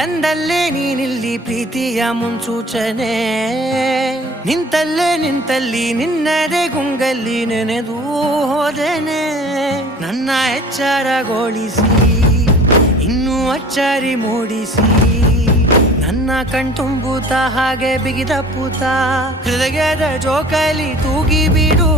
ತಂದಲ್ಲೇ ನೀನಿಲ್ಲಿ ಪ್ರೀತಿಯ ಮುನ್ಸೂಚನೆ, ನಿಂತಲ್ಲಿ ನಿನ್ನದೇ ಗುಂಗಲ್ಲಿ ನೆನೆದು ಹೋದೆನೆ. ನನ್ನ ಎಚ್ಚರಗೊಳಿಸಿ ಇನ್ನೂ ಅಚ್ಚರಿ ಮೂಡಿಸಿ, ನನ್ನ ಕಣ್ತುಂಬುತ್ತ ಹಾಗೆ ಬಿಗಿದ ಪೂತ ಹೃದಯದ ಜೋಕಾಲಿ ತೂಗಿ ಬಿಡು.